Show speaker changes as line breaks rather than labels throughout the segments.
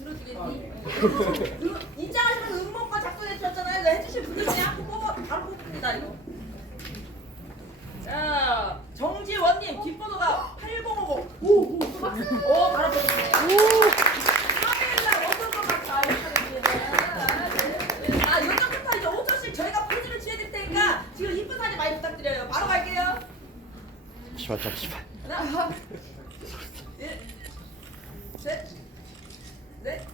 들어주겠니? 음, 입장하시면 음모과 작성해 주셨잖아요. 이거 해주실 분들 그냥 뽑아 바로 뽑습니다 이거. 자 정지원님 뒷번호가 8050. 오, 오, 박수. 오 바로 뽑으세요. 어떤 같아요? 아 요정부터 이제 5초씩 저희가 포즈를 취해드릴 테니까 지금 이쁜 사진 많이 부탁드려요. 바로 갈게요.
잠시만 잠시만
하나, 일, 셋, 넷,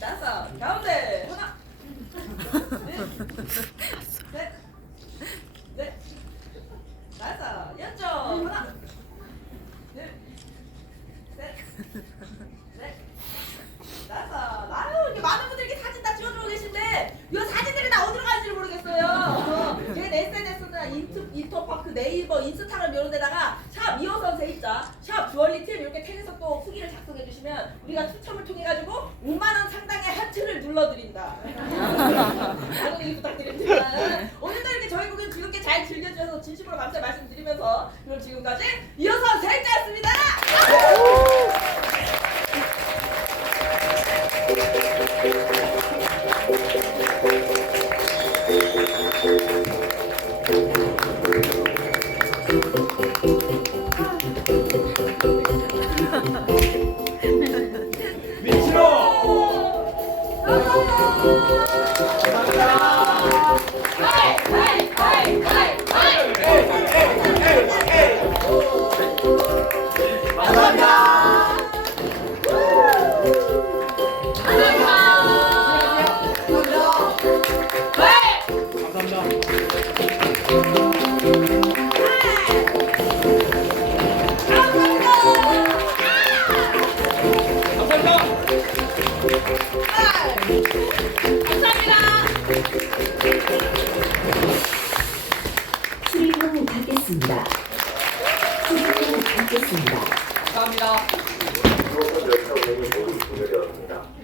다섯, 가운데 하나, 둘, 셋, 넷, 다섯, 연쪽 하나, 둘, 셋, 넷, 다섯. 아유 이게 많은 분들이 이렇게 사진 다 찍어주고 계신데 이 사진들이 다 어디로 가는지 모르겠어요. 어, 제 SNS나 인트, 인터파크, 네이버, 인스타그램 이런 데다가 샵 미호선 세입자, 샵 주얼리 팀 이렇게 택해서 또 후기를 작성해 주시면 우리가 추첨을 통해 가지고 5만 원 상당의 하트를 눌러드린다. 많은 얘기 부탁드립니다. 오늘도 이렇게 저희 공연 즐겁게 잘 즐겨주셔서 진심으로 감사 말씀드리면서 그럼 지금까지 미호선 세입자였습니다.
수리로 받겠습니다. 수리로 받겠습니다.
감사합니다.
수업은 열차 운행이 모두 종료되었습니다.